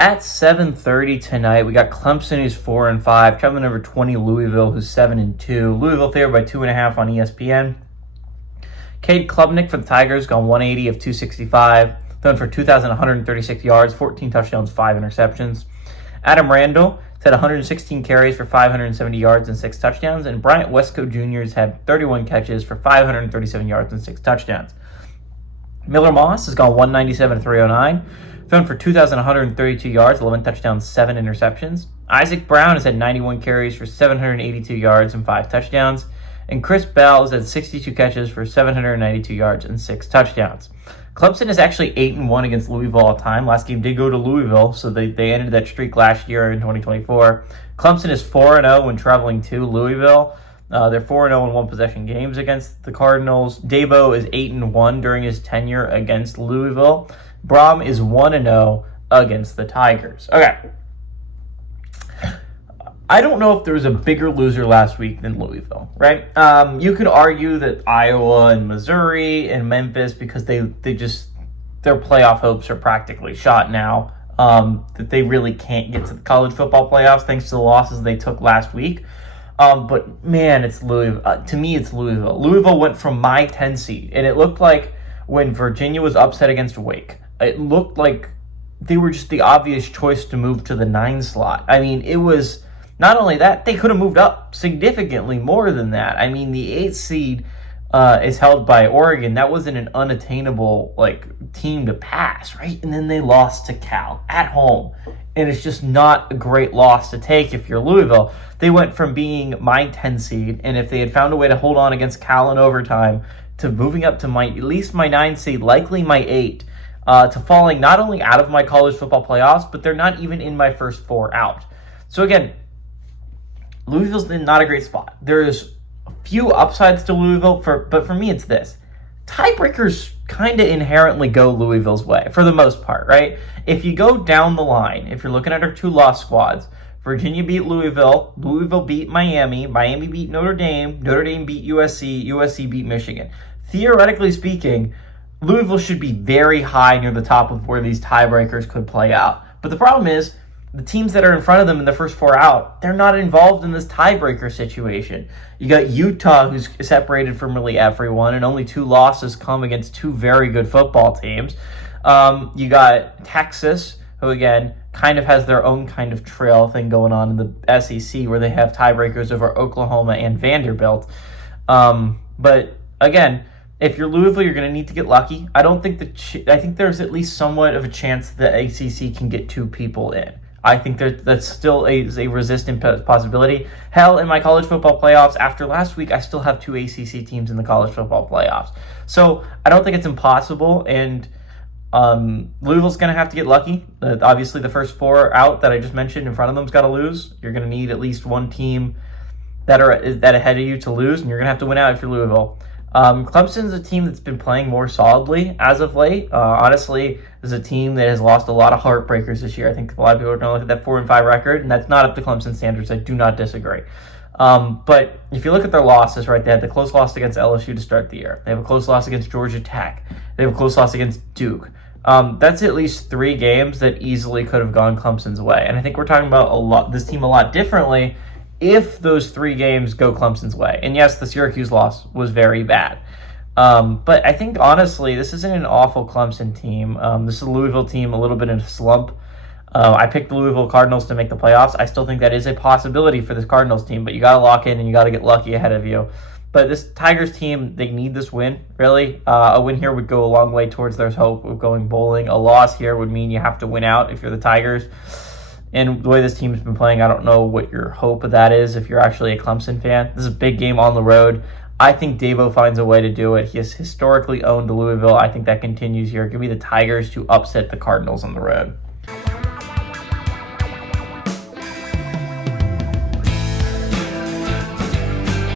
At 7:30 tonight, we got Clemson, who's 4-5, traveling over 20 Louisville, who's 7-2. Louisville favored by 2.5 on ESPN. Cade Klubnik for the Tigers, gone 180 of 265, thrown for 2,136 yards, 14 touchdowns, 5 interceptions. Adam Randall had 116 carries for 570 yards and 6 touchdowns, and Bryant Westco Jr. had 31 catches for 537 yards and 6 touchdowns. Miller Moss has gone 197 of 309, thrown for 2,132 yards, 11 touchdowns, 7 interceptions. Isaac Brown has had 91 carries for 782 yards and 5 touchdowns. And Chris Bell has had 62 catches for 792 yards and 6 touchdowns. Clemson is actually 8-1 against Louisville all time. Last game did go to Louisville, so they ended that streak last year in 2024. Clemson is 4-0 when traveling to Louisville. They're 4-0 in one-possession games against the Cardinals. Dabo is 8-1 during his tenure against Louisville. Brom is 1-0 against the Tigers. Okay. I don't know if there was a bigger loser last week than Louisville, right? You could argue that Iowa and Missouri and Memphis, because they just, their playoff hopes are practically shot now, that they really can't get to the college football playoffs thanks to the losses they took last week. But man, it's Louisville. To me, it's Louisville. Louisville went from my 10 seed, and it looked like when Virginia was upset against Wake, it looked like they were just the obvious choice to move to the 9 slot. I mean, it was... Not only that, they could have moved up significantly more than that. I mean, the 8th seed is held by Oregon. That wasn't an unattainable team to pass, right? And then they lost to Cal at home. And it's just not a great loss to take if you're Louisville. They went from being my 10 seed, and if they had found a way to hold on against Cal in overtime, to moving up to at least my 9 seed, likely my 8, to falling not only out of my college football playoffs, but they're not even in my first 4 out. So again, Louisville's in not a great spot. There's a few upsides to Louisville, but for me it's this. Tiebreakers kind of inherently go Louisville's way, for the most part, right? If you go down the line, if you're looking at our 2 loss squads, Virginia beat Louisville, Louisville beat Miami, Miami beat Notre Dame beat USC, USC beat Michigan. Theoretically speaking, Louisville should be very high near the top of where these tiebreakers could play out. But the problem is, the teams that are in front of them in the first 4 out, they're not involved in this tiebreaker situation. You got Utah, who's separated from really everyone, and only 2 losses come against 2 very good football teams. You got Texas, who, again, kind of has their own kind of trail thing going on in the SEC, where they have tiebreakers over Oklahoma and Vanderbilt. But, again, if you're Louisville, you're going to need to get lucky. I think there's at least somewhat of a chance that ACC can get 2 people in. I think that's still a resistant possibility. Hell, in my college football playoffs, after last week, I still have 2 ACC teams in the college football playoffs. So I don't think it's impossible, and Louisville's going to have to get lucky. Obviously, the first 4 out that I just mentioned in front of them's got to lose. You're going to need at least one team that ahead of you to lose, and you're going to have to win out if you're Louisville. Clemson's a team that's been playing more solidly as of late. Honestly, is a team that has lost a lot of heartbreakers this year. I think a lot of people are going to look at that 4-5 record, and that's not up to Clemson standards. I do not disagree. But if you look at their losses, right, they had the close loss against LSU to start the year. They have a close loss against Georgia Tech. They have a close loss against Duke. That's at least 3 games that easily could have gone Clemson's way. And I think we're talking about this team a lot differently if those 3 games go Clemson's way. And yes, the Syracuse loss was very bad. But I think, honestly, this isn't an awful Clemson team. This is a Louisville team a little bit in a slump. I picked the Louisville Cardinals to make the playoffs. I still think that is a possibility for this Cardinals team, but you got to lock in and you got to get lucky ahead of you. But this Tigers team, they need this win, really. A win here would go a long way towards their hope of going bowling. A loss here would mean you have to win out if you're the Tigers. And the way this team's been playing, I don't know what your hope of that is if you're actually a Clemson fan. This is a big game on the road. I think Dabo finds a way to do it. He has historically owned Louisville. I think that continues here. Give me the Tigers to upset the Cardinals on the road.